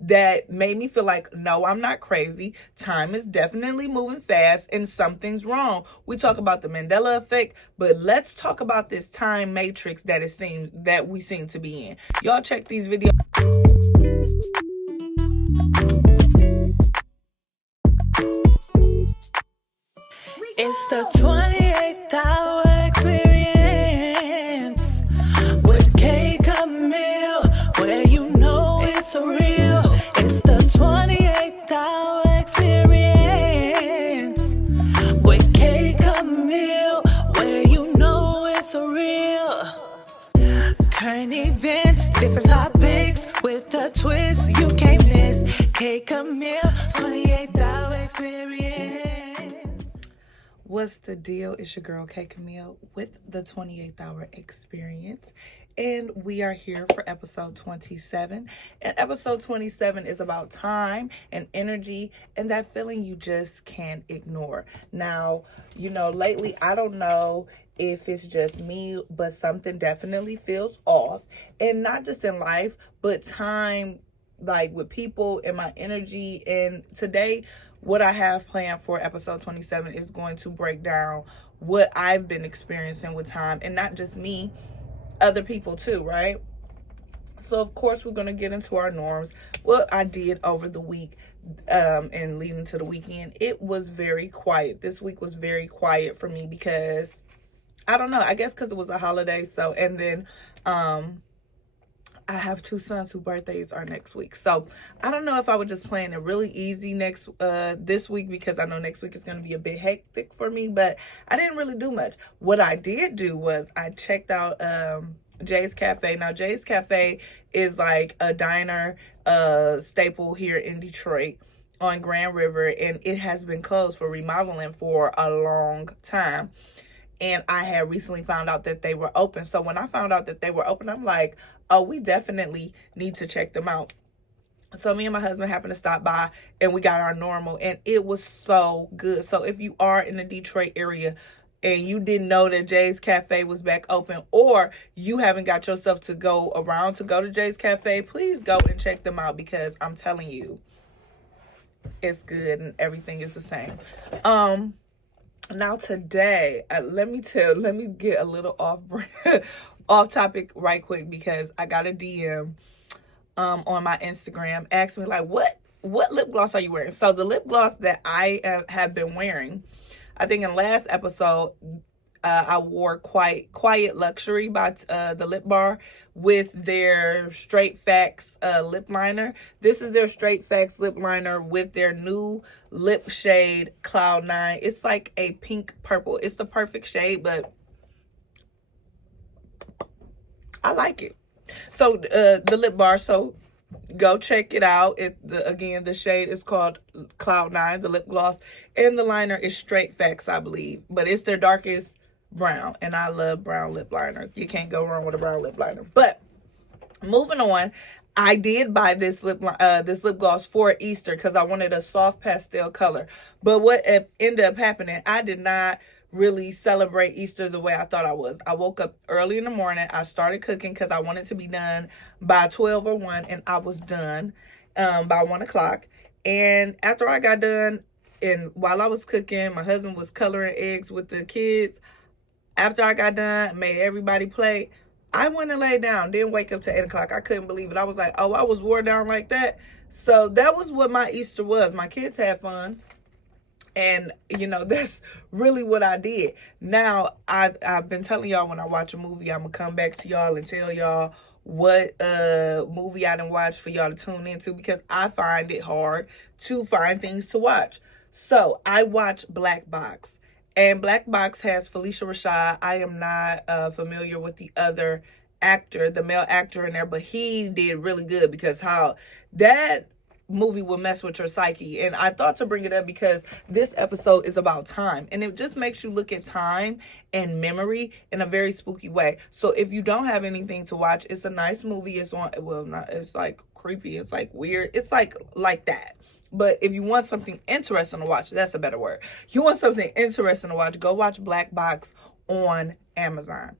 that made me feel like, no, I'm not crazy. Time is definitely moving fast and something's wrong. We talk about the Mandela effect, but let's talk about this time matrix that we seem to be in. Y'all check these videos. It's the 28th hour experience with K. Camille, where you know it's real. It's the 28th hour experience with K. Camille, where you know it's real. Current events, different topics with a twist you can't miss. K. Camille, 28th hour experience. What's the deal? It's your girl K. Camille with the 28th hour experience. And we are here for episode 27. And episode 27 is about time and energy and that feeling you just can't ignore. Now, lately, I don't know if it's just me, but something definitely feels off. And not just in life, but time, like with people and my energy. And today, what I have planned for episode 27 is going to break down what I've been experiencing with time, and not just me, other people too, right? So of course we're going to get into our norms, what I did over the week and leading to the weekend. It was very quiet. This week was very quiet for me because I don't know, I guess because it was a holiday. So, and then I have two sons whose birthdays are next week. So I don't know if I would just plan it really easy this week, because I know next week is going to be a bit hectic for me, but I didn't really do much. What I did do was I checked out Jay's Cafe. Now, Jay's Cafe is like a diner staple here in Detroit on Grand River, and it has been closed for remodeling for a long time. And I had recently found out that they were open. So when I found out that they were open, I'm like, oh, we definitely need to check them out. So me and my husband happened to stop by and we got our normal, and it was so good. So if you are in the Detroit area and you didn't know that Jay's Cafe was back open, or you haven't got yourself to go around to go to Jay's Cafe, please go and check them out, because I'm telling you, it's good and everything is the same. Now today, let me get a little off topic right quick, because I got a DM on my Instagram asking me like, what lip gloss are you wearing? So the lip gloss that I have been wearing, I think in last episode, I wore Quiet Luxury by the Lip Bar with their Straight Facts lip liner. This is their Straight Facts lip liner with their new lip shade Cloud 9. It's like a pink purple. It's the perfect shade, but I like it. So the Lip Bar, so go check it out. Again, the shade is called Cloud 9, the lip gloss, and the liner is Straight Facts, I believe, but it's their darkest brown, and I love brown lip liner. You can't go wrong with a brown lip liner. But moving on, I did buy this lip gloss for Easter because I wanted a soft pastel color. But what ended up happening, I did not really celebrate Easter the way I thought I was. I woke up early in the morning. I started cooking because I wanted to be done by 12 or 1, and I was done by 1 o'clock. And after I got done, and while I was cooking, my husband was coloring eggs with the kids. After I got done, made everybody play, I went and laid down. Didn't wake up till 8 o'clock. I couldn't believe it. I was like, oh, I was wore down like that. So that was what my Easter was. My kids had fun. And, that's really what I did. Now, I've been telling y'all, when I watch a movie, I'm going to come back to y'all and tell y'all what movie I done watched for y'all to tune into, because I find it hard to find things to watch. So I watched Black Box. And Black Box has Felicia Rashad. I am not familiar with the other actor, the male actor in there, but he did really good, because how that movie will mess with your psyche. And I thought to bring it up because this episode is about time, and it just makes you look at time and memory in a very spooky way. So if you don't have anything to watch, it's a nice movie. It's like creepy. It's like weird. It's like that. But if you want something interesting to watch, that's a better word. You want something interesting to watch, go watch Black Box on Amazon.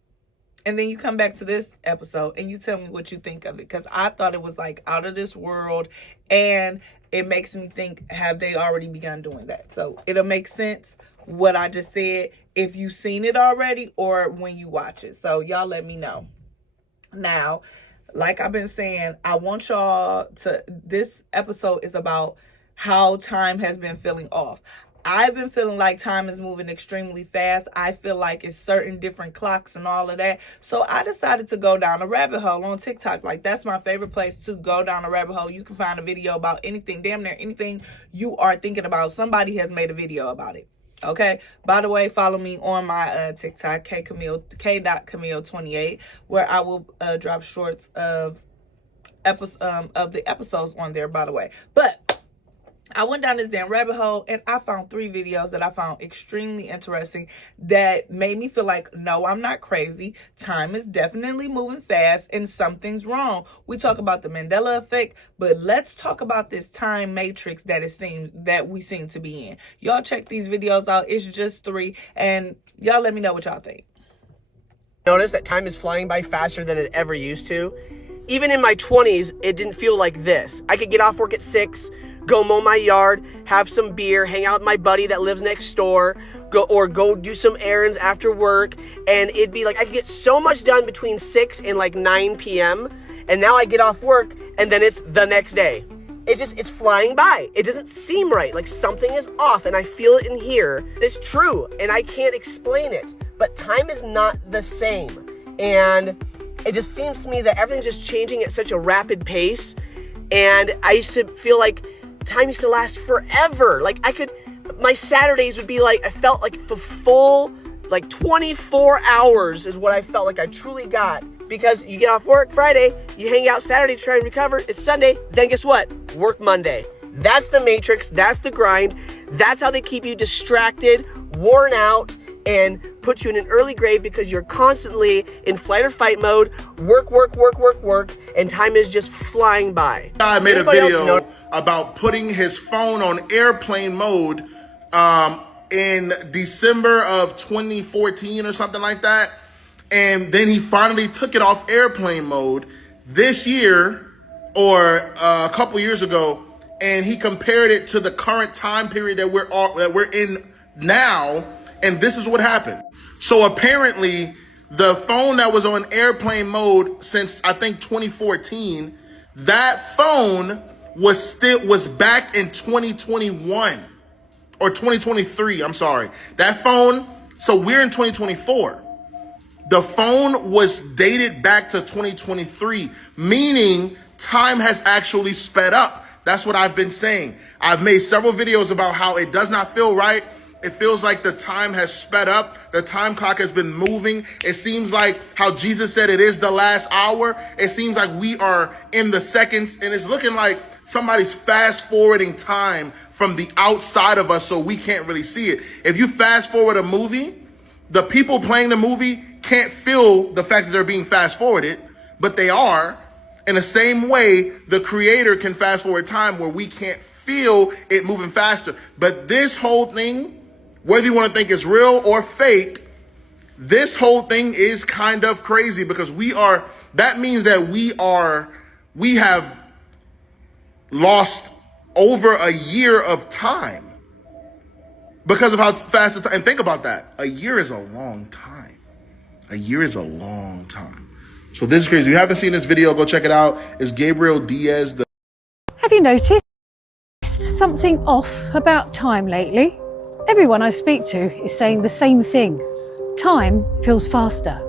And then you come back to this episode and you tell me what you think of it. Because I thought it was like out of this world. And it makes me think, have they already begun doing that? So it'll make sense what I just said if you've seen it already or when you watch it. So y'all let me know. Now, like I've been saying, I want y'all to, this episode is about how time has been feeling off. I've been feeling like time is moving extremely fast. I feel like it's certain different clocks and all of that. So I decided to go down a rabbit hole on TikTok. Like, that's my favorite place to go down a rabbit hole. You can find a video about anything, damn near anything you are thinking about. Somebody has made a video about it. Okay. By the way, follow me on my TikTok, k.camille28, where I will drop shorts of the episodes on there, by the way. But I went down this damn rabbit hole and I found 3 videos that I found extremely interesting that made me feel like, no, I'm not crazy. Time is definitely moving fast and something's wrong. We talk about the Mandela effect, but let's talk about this time matrix that we seem to be in. Y'all check these videos out. It's just 3 and y'all let me know what y'all think. Notice that time is flying by faster than it ever used to. Even in my 20s, it didn't feel like this. I could get off work at 6, go mow my yard, have some beer, hang out with my buddy that lives next door, go do some errands after work, and it'd be like I could get so much done between 6 and like 9 p.m. And now I get off work and then it's the next day. It's flying by. It doesn't seem right. Like something is off and I feel it in here. It's true and I can't explain it, but time is not the same. And it just seems to me that everything's just changing at such a rapid pace. And I used to feel like time used to last forever. Like my Saturdays would be like, I felt like the full, like 24 hours is what I felt like I truly got. Because you get off work Friday, you hang out Saturday to try and recover, it's Sunday, then guess what? Work Monday. That's the matrix, that's the grind, that's how they keep you distracted, worn out, and put you in an early grave because you're constantly in flight or fight mode, work, and time is just flying by. I made a video about putting his phone on airplane mode in December of 2014 or something like that. And then he finally took it off airplane mode this year or a couple years ago. And he compared it to the current time period that we're in now. And this is what happened. So apparently the phone that was on airplane mode since I think 2014, that phone was back in 2021 or 2023. I'm sorry. That phone. So we're in 2024. The phone was dated back to 2023, meaning time has actually sped up. That's what I've been saying. I've made several videos about how it does not feel right. It feels like the time has sped up. The time clock has been moving. It seems like how Jesus said it is the last hour. It seems like we are in the seconds, and it's looking like somebody's fast forwarding time from the outside of us so we can't really see it. If you fast forward a movie, the people playing the movie can't feel the fact that they're being fast forwarded, but they are. In the same way, the creator can fast forward time where we can't feel it moving faster. But this whole thing, whether you want to think it's real or fake, this whole thing is kind of crazy because that means that we have lost over a year of time because of how fast it's, and think about that. A year is a long time. A year is a long time. So this is crazy. If you haven't seen this video, go check it out. It's Gabriel Diaz. Have you noticed something off about time lately? Everyone I speak to is saying the same thing. Time feels faster.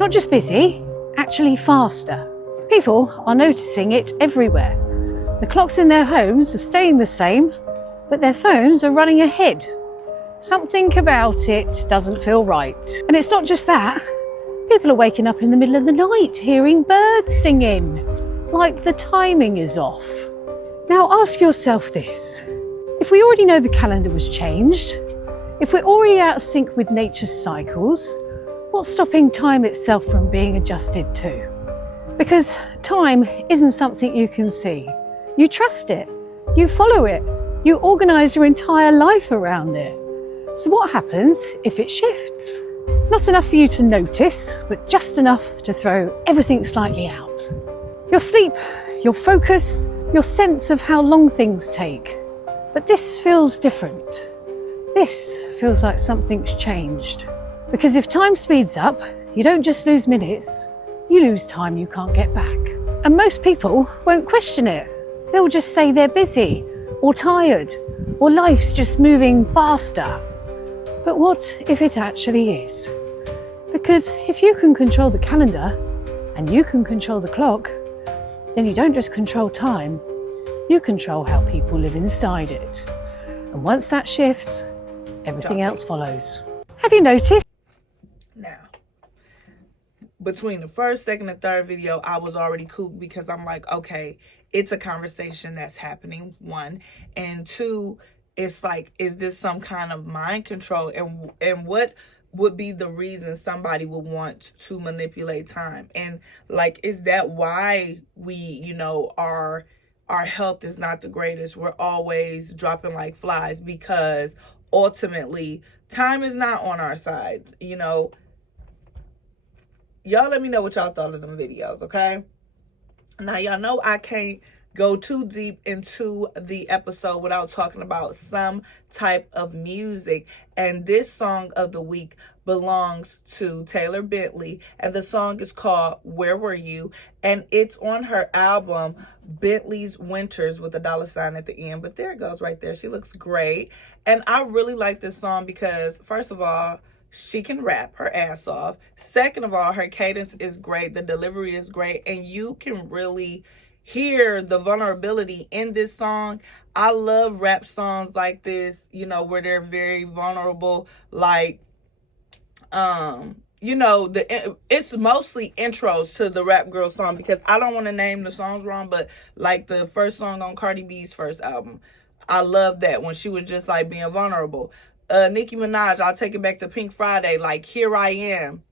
Not just busy, actually faster. People are noticing it everywhere. The clocks in their homes are staying the same, but their phones are running ahead. Something about it doesn't feel right. And it's not just that. People are waking up in the middle of the night hearing birds singing, like the timing is off. Now ask yourself this. If we already know the calendar was changed, if we're already out of sync with nature's cycles, what's stopping time itself from being adjusted to? Because time isn't something you can see. You trust it, you follow it, you organise your entire life around it. So what happens if it shifts? Not enough for you to notice, but just enough to throw everything slightly out. Your sleep, your focus, your sense of how long things take. But this feels different. This feels like something's changed. Because if time speeds up, you don't just lose minutes, you lose time you can't get back. And most people won't question it. They'll just say they're busy, or tired, or life's just moving faster. But what if it actually is? Because if you can control the calendar, and you can control the clock, then you don't just control time, you control how people live inside it. And once that shifts, everything else follows. Have you noticed? Now, between the first, second, and third video, I was already cool because I'm like, okay, it's a conversation that's happening, one. And two, it's like, is this some kind of mind control? And what would be the reason somebody would want to manipulate time? And like, is that why we, you know, our health is not the greatest? We're always dropping like flies because ultimately time is not on our side. You know, y'all let me know what y'all thought of them videos, okay? Now, y'all know I can't go too deep into the episode without talking about some type of music. And this song of the week belongs to Taylor Bentley. And the song is called Where Were You? And it's on her album, Bentley's Winters, with a $sign at the end. But there it goes right there. She looks great. And I really like this song because, first of all, she can rap her ass off. Second of all, her cadence is great. The delivery is great. And you can really hear the vulnerability in this song. I love rap songs like this, you know, where they're very vulnerable. Like, you know, it's mostly intros to the Rap Girl song, because I don't want to name the songs wrong, but like the first song on Cardi B's first album, I love that when she was just like being vulnerable. Nicki Minaj, I'll take it back to Pink Friday, like Here I Am.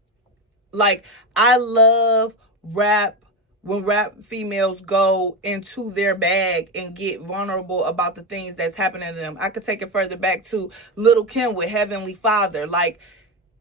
Like, I love rap when rap females go into their bag and get vulnerable about the things that's happening to them. I could take it further back to Lil' Kim with Heavenly Father. Like,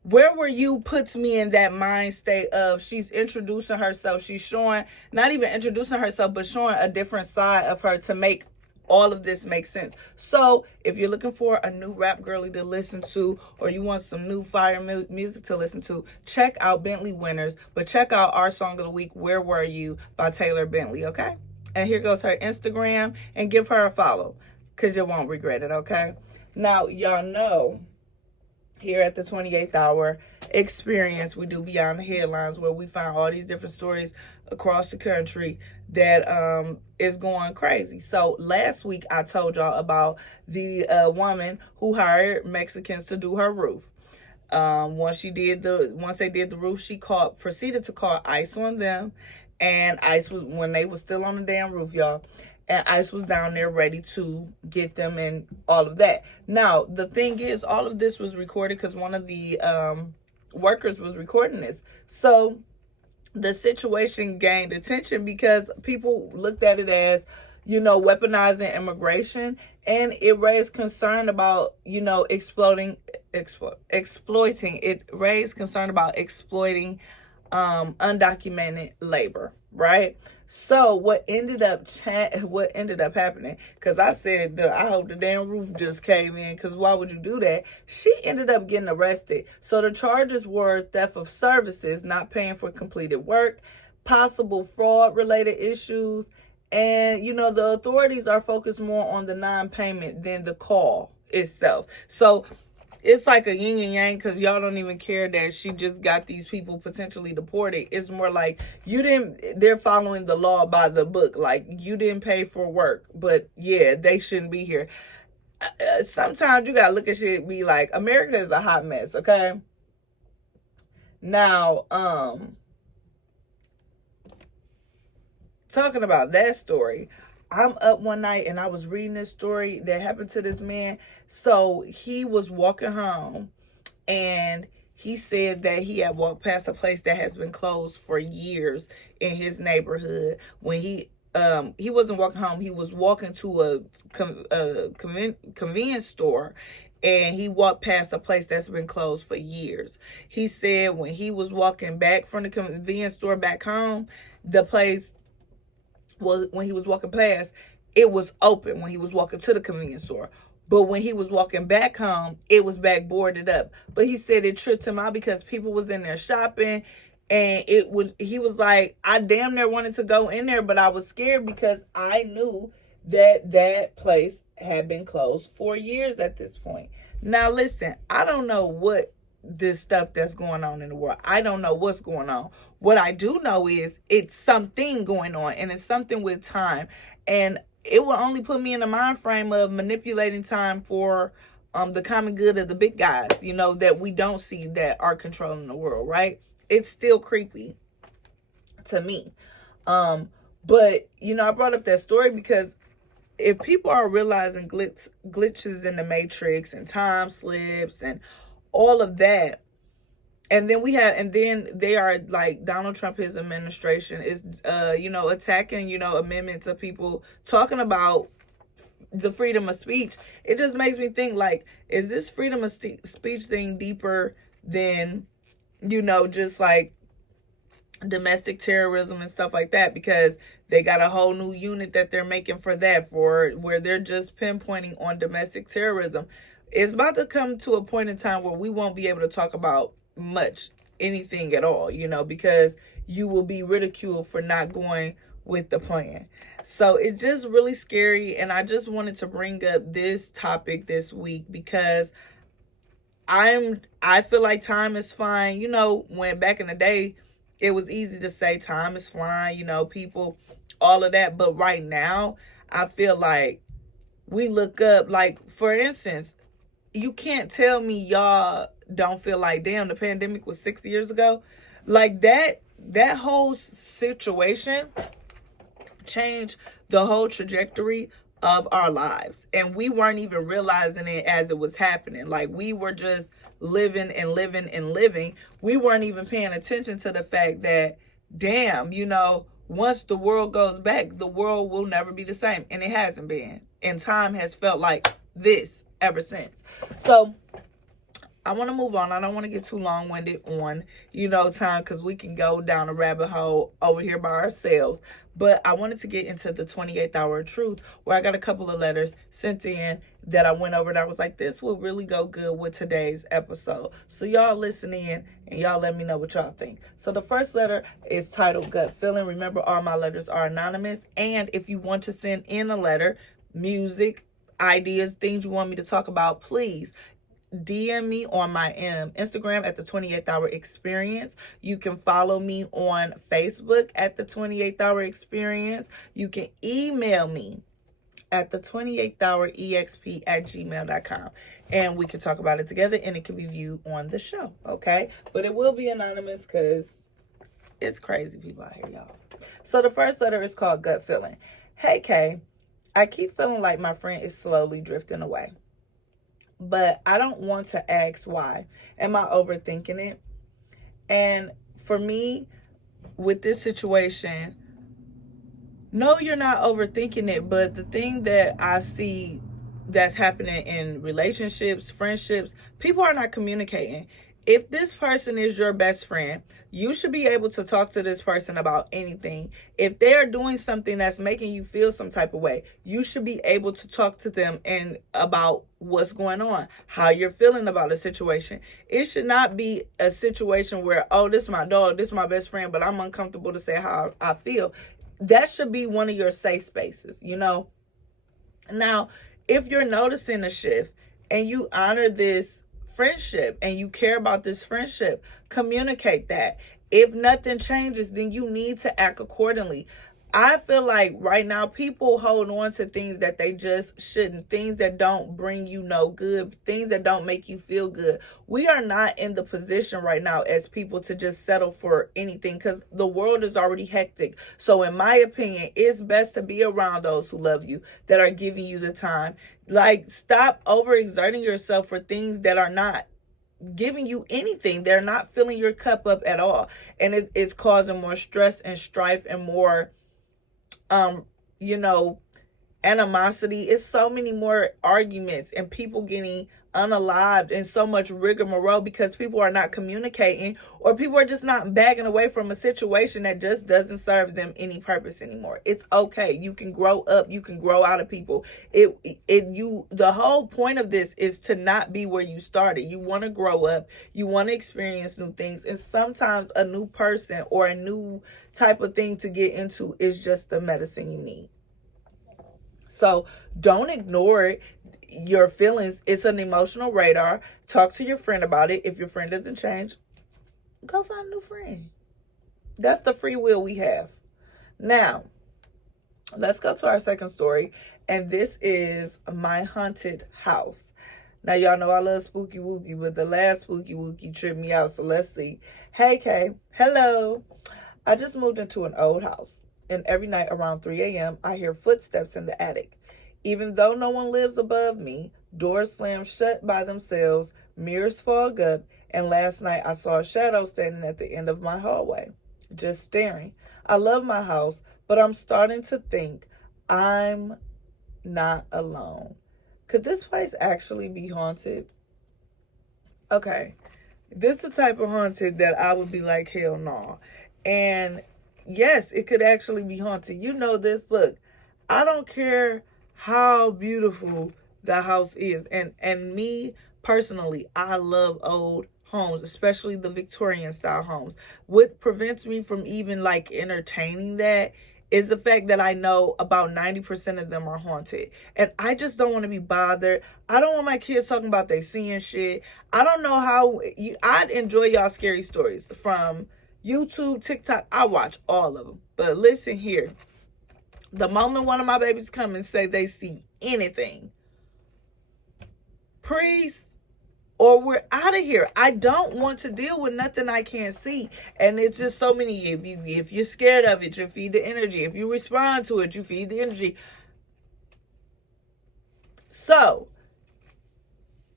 Where Were You puts me in that mind state of she's introducing herself. She's showing, not even introducing herself, but showing a different side of her to make all of this make sense. So if you're looking for a new rap girly to listen to, or you want some new fire music to listen to, check out Bentley Winners, but check out our song of the week, Where Were You by Taylor Bentley, okay? And here goes her Instagram, and give her a follow because you won't regret it, okay? Now, y'all know here at the 28th Hour Experience, we do Beyond the Headlines, where we find all these different stories across the country that is going crazy. So last week I told y'all about the woman who hired Mexicans to do her roof. Once they did the roof, she proceeded to call ICE on them, and ICE was, when they was still on the damn roof, y'all, and ICE was down there ready to get them and all of that. Now, the thing is, all of this was recorded because one of the workers was recording this. So the situation gained attention because people looked at it as, you know, weaponizing immigration, and it raised concern about, you know, exploiting. It raised concern about exploiting undocumented labor, right? So what ended up happening, because I said, I hope the damn roof just came in, because why would you do that? She ended up getting arrested. So the charges were theft of services, not paying for completed work, possible fraud related issues, and, you know, the authorities are focused more on the non-payment than the call itself. So it's like a yin and yang, because y'all don't even care that she just got these people potentially deported. It's more like they're following the law by the book. Like, you didn't pay for work, but yeah, they shouldn't be here. Sometimes you gotta look at shit and be like, America is a hot mess, okay? Now, talking about that story, I'm up one night and I was reading this story that happened to this man. So he was walking home, and he said that he had walked past a place that has been closed for years in his neighborhood. When he wasn't walking home, he was walking to a convenience store and he walked past a place that's been closed for years. He said when he was walking back from the convenience store back home, the place was, when he was walking past, it was open when he was walking to the convenience store. But when he was walking back home, it was back boarded up. But he said it tripped him out because people was in there shopping, and he was like, I damn near wanted to go in there, but I was scared because I knew that place had been closed for years at this point. Now listen, I don't know what this stuff that's going on in the world. I don't know what's going on. What I do know is it's something going on, and it's something with time. And it will only put me in the mind frame of manipulating time for the common good of the big guys, that we don't see that are controlling the world, right? It's still creepy to me. But, I brought up that story because if people are realizing glitches in the matrix and time slips and all of that, and then they are like Donald Trump, his administration is, attacking, amendments of people talking about the freedom of speech. It just makes me think, like, is this freedom of speech thing deeper than, just like domestic terrorism and stuff like that? Because they got a whole new unit that they're making for that, for where they're just pinpointing on domestic terrorism. It's about to come to a point in time where we won't be able to talk about anything at all, because you will be ridiculed for not going with the plan. So it's just really scary. And I just wanted to bring up this topic this week because I feel like time is flying. When back in the day, it was easy to say time is flying, people, all of that. But right now, I feel like we look up, like, for instance, you can't tell me y'all don't feel like, damn, the pandemic was 6 years ago. Like that whole situation changed the whole trajectory of our lives. And we weren't even realizing it as it was happening. Like, we were just living and living and living. We weren't even paying attention to the fact that, damn, once the world goes back, the world will never be the same. And it hasn't been. And time has felt like this ever since. So I want to move on. I don't want to get too long-winded on, time, because we can go down a rabbit hole over here by ourselves. But I wanted to get into the 28th hour of truth, where I got a couple of letters sent in that I went over and I was like, this will really go good with today's episode. So y'all listen in and y'all let me know what y'all think. So the first letter is titled Gut Feeling. Remember, all my letters are anonymous. And if you want to send in a letter, music, ideas, things you want me to talk about, please DM me on my Instagram at the 28th Hour Experience. You can follow me on Facebook at the 28th Hour Experience. You can email me at the 28th Hour EXP at gmail.com. And we can talk about it together, and it can be viewed on the show, okay? But it will be anonymous because it's crazy people out here, y'all. So the first letter is called Gut Feeling. Hey, Kay, I keep feeling like my friend is slowly drifting away, but I don't want to ask why. Am I overthinking it? And for me, with this situation, no, you're not overthinking it. But the thing that I see that's happening in relationships, friendships, people are not communicating. If this person is your best friend, you should be able to talk to this person about anything. If they are doing something that's making you feel some type of way, you should be able to talk to them and about what's going on, how you're feeling about a situation. It should not be a situation where, oh, this is my dog, this is my best friend, but I'm uncomfortable to say how I feel. That should be one of your safe spaces, Now, if you're noticing a shift and you honor this friendship and you care about this friendship, communicate that. If nothing changes, then you need to act accordingly. I feel like right now people hold on to things that they just shouldn't, things that don't bring you no good, things that don't make you feel good. We are not in the position right now as people to just settle for anything because the world is already hectic. So in my opinion, it's best to be around those who love you, that are giving you the time. Like, stop overexerting yourself for things that are not giving you anything. They're not filling your cup up at all. And it's causing more stress and strife and more animosity. It's so many more arguments and people getting unalived in so much rigmarole because people are not communicating, or people are just not backing away from a situation that just doesn't serve them any purpose anymore. It's okay. You can grow up. You can grow out of people. The whole point of this is to not be where you started. You want to grow up. You want to experience new things. And sometimes a new person or a new type of thing to get into is just the medicine you need. So don't ignore it. Your feelings, it's an emotional radar. Talk to your friend about it. If your friend doesn't change, go find a new friend. That's the free will we have. Now, let's go to our second story. And this is my haunted house. Now, y'all know I love spooky wooky, but the last spooky wooky tripped me out. So let's see. Hey, Kay. Hello. I just moved into an old house. And every night around 3 a.m., I hear footsteps in the attic. Even though no one lives above me, doors slam shut by themselves, mirrors fog up, and last night I saw a shadow standing at the end of my hallway, just staring. I love my house, but I'm starting to think I'm not alone. Could this place actually be haunted? Okay, this is the type of haunted that I would be like, hell no. And yes, it could actually be haunted. You know this. Look, I don't care how beautiful the house is. And me personally, I love old homes, especially the Victorian style homes. What prevents me from even like entertaining that is the fact that I know about 90% of them are haunted. And I just don't want to be bothered. I don't want my kids talking about they seeing shit. I don't know how I'd enjoy y'all scary stories from YouTube, TikTok. I watch all of them. But listen here. The moment one of my babies come and say they see anything, priest, or we're out of here. I don't want to deal with nothing I can't see. And it's just so many. If you're scared of it, you feed the energy. If you respond to it, you feed the energy. So,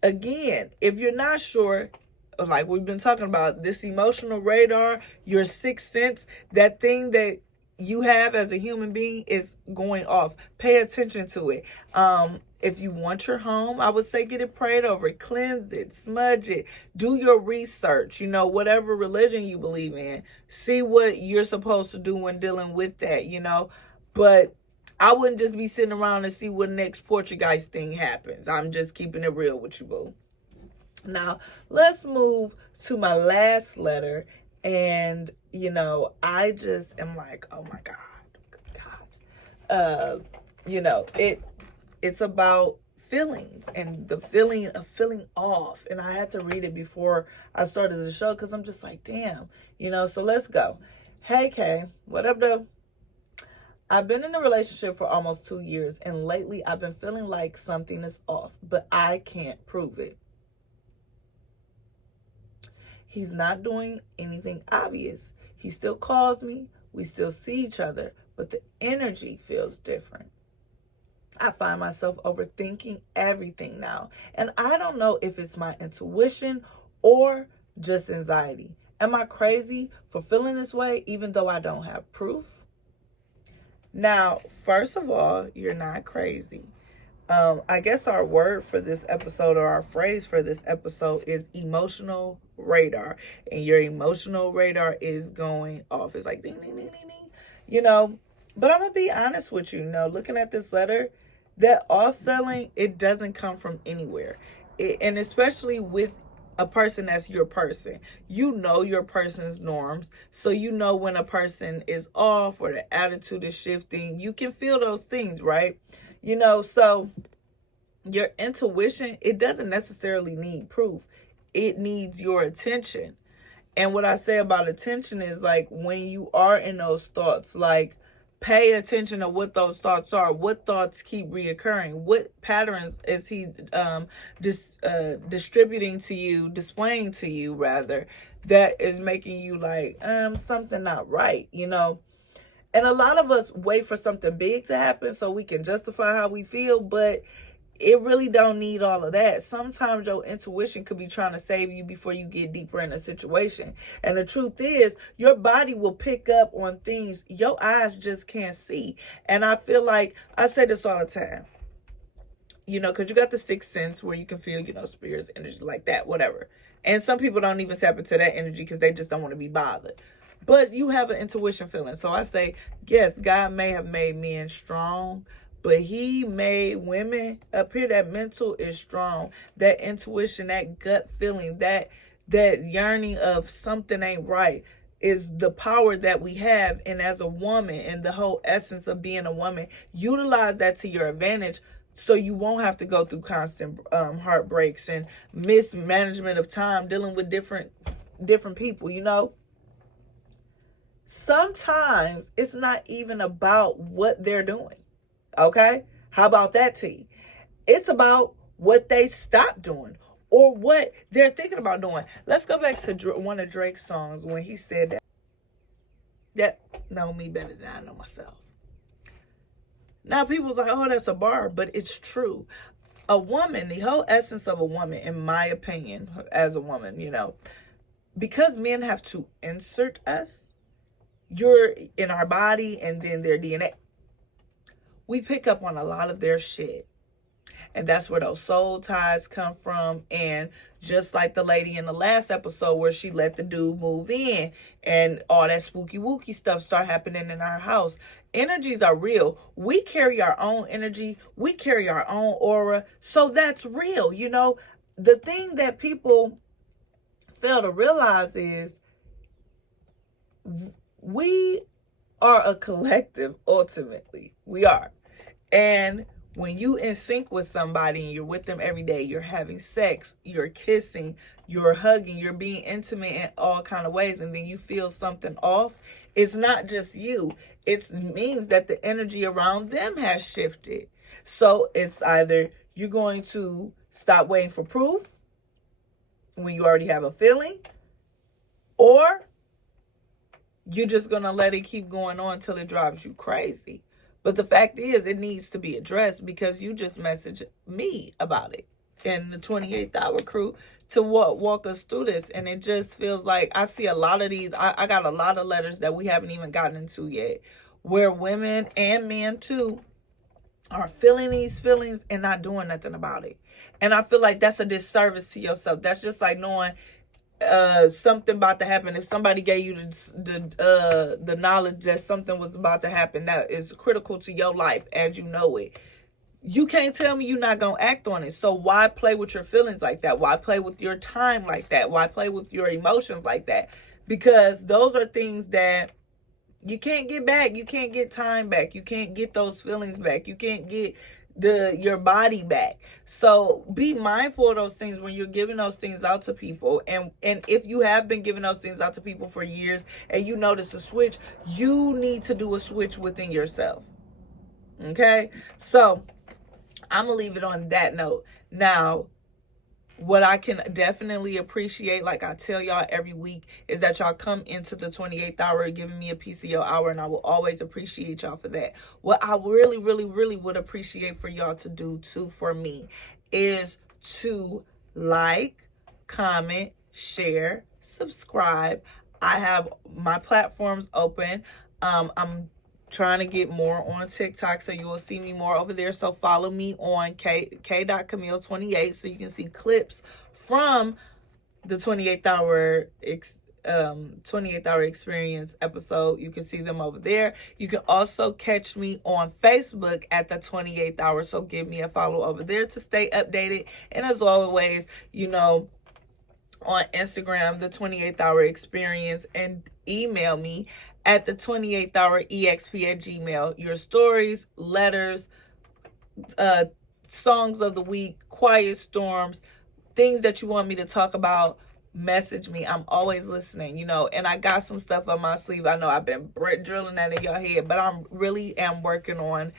again, if you're not sure, like we've been talking about, this emotional radar, your sixth sense, that thing that you have as a human being is going off. Pay attention to it. If you want your home, I would say get it prayed over, cleanse it, smudge it, do your research, whatever religion you believe in, see what you're supposed to do when dealing with that, but I wouldn't just be sitting around and see what next Portuguese thing happens. I'm just keeping it real with you, boo. Now, let's move to my last letter. And, I just am like, oh my God. It's about feelings and the feeling of feeling off. And I had to read it before I started the show because I'm just like, damn, so let's go. Hey, Kay, what up, though? I've been in a relationship for almost 2 years, and lately I've been feeling like something is off, but I can't prove it. He's not doing anything obvious. He still calls me. We still see each other, but the energy feels different. I find myself overthinking everything now, and I don't know if it's my intuition or just anxiety. Am I crazy for feeling this way even though I don't have proof? Now, first of all, you're not crazy. I guess our word for this episode, or our phrase for this episode, is emotional radar. And your emotional radar is going off. It's like ding, ding, ding, ding, ding. But I'm going to be honest with you. Looking at this letter, that off feeling, it doesn't come from anywhere. And especially with a person that's your person. Your person's norms. So when a person is off or the attitude is shifting. You can feel those things, right? So your intuition, it doesn't necessarily need proof. It needs your attention. And what I say about attention is like when you are in those thoughts, like pay attention to what those thoughts are. What thoughts keep reoccurring? What patterns is he displaying to you rather, that is making you like, something not right, And a lot of us wait for something big to happen so we can justify how we feel, but it really don't need all of that. Sometimes your intuition could be trying to save you before you get deeper in a situation. And the truth is, your body will pick up on things your eyes just can't see. And I feel like, I say this all the time, you know, because you got the sixth sense where you can feel, you know, spirits, energy like that, whatever. And some people don't even tap into that energy because they just don't want to be bothered. But you have an intuition feeling. So I say, yes, God may have made men strong, but he made women up here. That mental is strong. That intuition, that gut feeling, that yearning of something ain't right is the power that we have. And as a woman, and the whole essence of being a woman, utilize that to your advantage so you won't have to go through constant heartbreaks and mismanagement of time dealing with different people, you know. Sometimes it's not even about what they're doing. Okay? How about that, T? It's about what they stopped doing or what they're thinking about doing. Let's go back to one of Drake's songs when he said that know me better than I know myself. Now people's like, oh, that's a bar, but it's true. A woman, the whole essence of a woman, in my opinion, as a woman, you know, because men have to insert us, you're in our body and then their DNA. We pick up on a lot of their shit. And that's where those soul ties come from. And just like the lady in the last episode where she let the dude move in and all that spooky wooky stuff start happening in our house. Energies are real. We carry our own energy. We carry our own aura. So that's real. You know, the thing that people fail to realize is we are a collective, ultimately. We are. And when you in sync with somebody and you're with them every day, you're having sex, you're kissing, you're hugging, you're being intimate in all kind of ways, and then you feel something off, it's not just you. It means that the energy around them has shifted. So it's either you're going to stop waiting for proof when you already have a feeling, or you're just going to let it keep going on till it drives you crazy. But the fact is, it needs to be addressed because you just messaged me about it and the 28th Hour crew to walk us through this. And it just feels like I see a lot of these. I got a lot of letters that we haven't even gotten into yet, where women and men too are feeling these feelings and not doing nothing about it. And I feel like that's a disservice to yourself. That's just like knowing something about to happen. If somebody gave you the knowledge that something was about to happen that is critical to your life as you know it, you can't tell me you're not gonna act on it. So why play with your feelings like that? Why play with your time like that? Why play with your emotions like that? Because those are things that you can't get back. You can't get time back. You can't get those feelings back. You can't get your body back. So be mindful of those things when you're giving those things out to people. And if you have been giving those things out to people for years and you notice a switch, you need to do a switch within yourself. Okay? So I'm gonna leave it on that note. Now, what I can definitely appreciate, like I tell y'all every week, is that y'all come into the 28th hour giving me a piece of your hour, and I will always appreciate y'all for that. What I really, really, really would appreciate for y'all to do too for me is to like, comment, share, subscribe. I have my platforms open. I'm trying to get more on TikTok, so you will see me more over there. So follow me on k.camille28 so you can see clips from the 28th hour 28th hour experience episode. You can see them over there. You can also catch me on Facebook at the 28th hour, so give me a follow over there to stay updated. And as always, you know, on Instagram, the 28th hour experience, and email me at the 28th hour exp@gmail. Your stories, letters, songs of the week, quiet storms, things that you want me to talk about, message me. I'm always listening, you know, and I got some stuff on my sleeve. I know I've been drilling that in your head, but I really am working on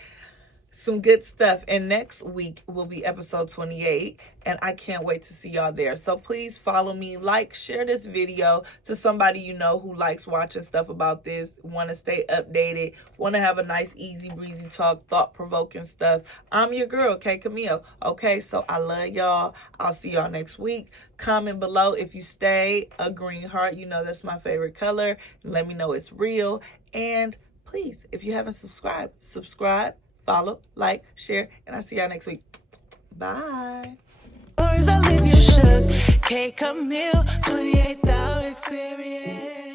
some good stuff. And next week will be episode 28, and I can't wait to see y'all there. So please follow me, like, share this video to somebody you know who likes watching stuff about this, want to stay updated, want to have a nice easy breezy talk, thought-provoking stuff. I'm your girl, K Camille. Okay, so I love y'all. I'll see y'all next week. Comment below if you stay, a green heart, you know that's my favorite color. Let me know it's real. And please, if you haven't subscribed, subscribe, follow, like, share, and I'll see y'all next week. Bye. Stories that leave you shook. K Camille, 28th hour experience.